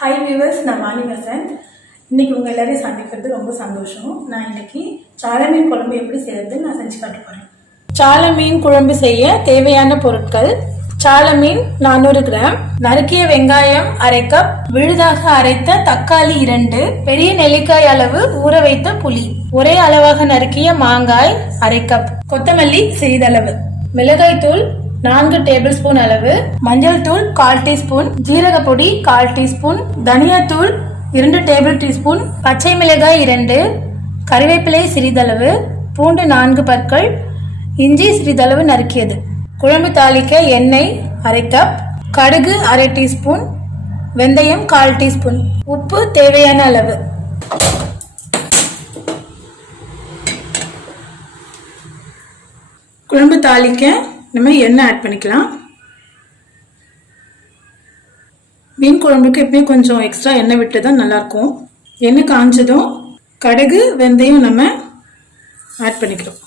Hi viewers, நான் வாணி வசந்த். இன்றைக்கி உங்கள் எல்லாரையும் சந்திக்கிறது ரொம்ப சந்தோஷம். நான் இன்றைக்கி சால மீன் குழம்பு எப்படி செய்யறதுன்னு நான் செஞ்சு காட்ட போகிறேன். சால மீன் குழம்பு செய்ய தேவையான பொருட்கள்: சால மீன் 400 கிராம், நறுக்கிய வெங்காயம் அரை கப், விழுதாக அரைத்த தக்காளி 2, பெரிய நெல்லிக்காய் அளவு ஊற வைத்த புளி, ஒரே அளவாக நறுக்கிய மாங்காய் அரை கப், கொத்தமல்லி சிறிதளவு, மிளகாய் தூள் 4 டேபிள் ஸ்பூன் அளவு, மஞ்சள் தூள் 1/4 டீஸ்பூன், ஜீரக பொடி 1/4 டீஸ்பூன், தனியா தூள் 2 டேபிள் டீஸ்பூன், பச்சை மிளகாய் 2, கறிவேப்பிலை சிறிதளவு, பூண்டு 4 பற்கள், இஞ்சி சிறிதளவு நறுக்கியது. குழம்பு தாளிக்க எண்ணெய் அரை கப், கடுகு அரை டீஸ்பூன், வெந்தயம் 1/4 டீஸ்பூன், உப்பு தேவையான அளவு. குழம்பு தாளிக்க நம்ம எண்ணெய் ஆட் பண்ணிக்கலாம். மீன் குழம்புக்கு எப்பயும் கொஞ்சம் எக்ஸ்ட்ரா எண்ணெய் விட்டு தான் நல்லாயிருக்கும். எண்ணெய் காஞ்சதும் கடுகு வெந்தயம் நம்ம ஆட் பண்ணிக்கிறோம்.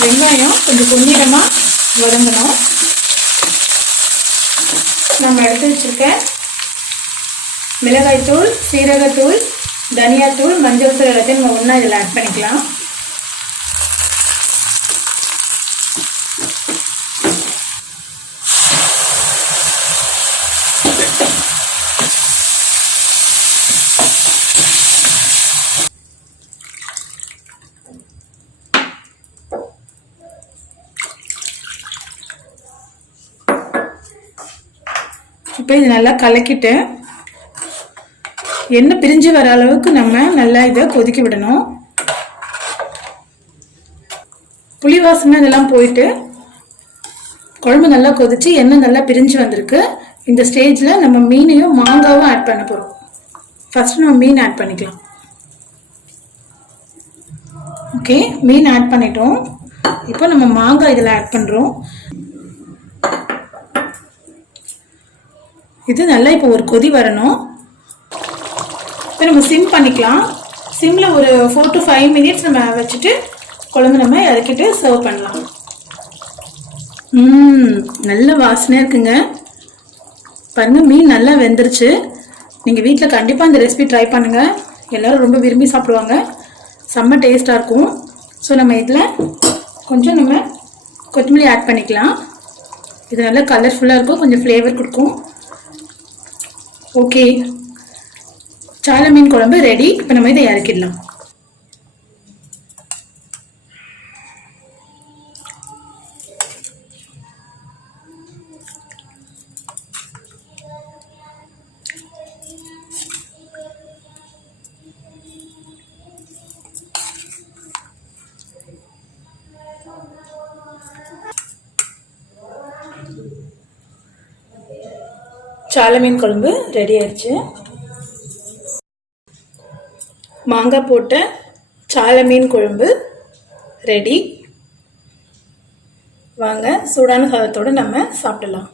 வெங்காயம் கொஞ்சம் பொன்னிறமாக வதங்கணும். நம்ம எடுத்து வச்சிருக்க மிளகாய் தூள், சீரகத்தூள், தனியாத்தூள், மஞ்சள் தூள் எல்லாத்தையும் நம்ம ஒன்றா இதில் ஆட் பண்ணிக்கலாம். இப்போ இது நல்லா கலக்கிட்டு எண்ணெய் பிரிஞ்சு வர அளவுக்கு நம்ம நல்லா இதை கொதிக்க விடணும். புளி வாசனை இதெல்லாம் போயிட்டு குழம்பு நல்லா கொதிச்சு எண்ணெய் நல்லா பிரிஞ்சு வந்திருக்கு. இந்த ஸ்டேஜில் நம்ம மீனையும் மாங்காவும் ஆட் பண்ண போகிறோம். ஃபர்ஸ்ட் நம்ம மீன் ஆட் பண்ணிக்கலாம். ஓகே, மீன் ஆட் பண்ணிட்டோம். இப்போ நம்ம மாங்காய் இதில் ஆட் பண்ணுறோம். இது நல்லா இப்போ ஒரு கொதி வரணும். இப்போ நம்ம சிம் பண்ணிக்கலாம். சிம்மில் ஒரு 4 to 5 minutes நம்ம வச்சுட்டு குழம்பு நம்ம இறக்கிட்டு சர்வ் பண்ணலாம். நல்ல வாசனையாக இருக்குங்க. பாருங்கள், மீன் நல்லா வெந்துருச்சு. நீங்கள் வீட்டில் கண்டிப்பாக இந்த ரெசிபி ட்ரை பண்ணுங்கள். எல்லோரும் ரொம்ப விரும்பி சாப்பிடுவாங்க. செம்ம டேஸ்ட்டாக இருக்கும். ஸோ நம்ம இதில் கொஞ்சம் நம்ம கொத்தமல்லி ஆட் பண்ணிக்கலாம். இது நல்லா கலர்ஃபுல்லாக இருக்கும், கொஞ்சம் ஃப்ளேவர் கொடுக்கும். ஓகே, சால மீன் குழம்பு ரெடி. இப்போ நம்ம இதை இறக்கிடலாம். சால மீன் குழம்பு ரெடி ஆயிடுச்சு. மாங்காய் போட்ட சால மீன் குழம்பு ரெடி. வாங்க, சூடான சாதத்தோடு நம்ம சாப்பிடலாம்.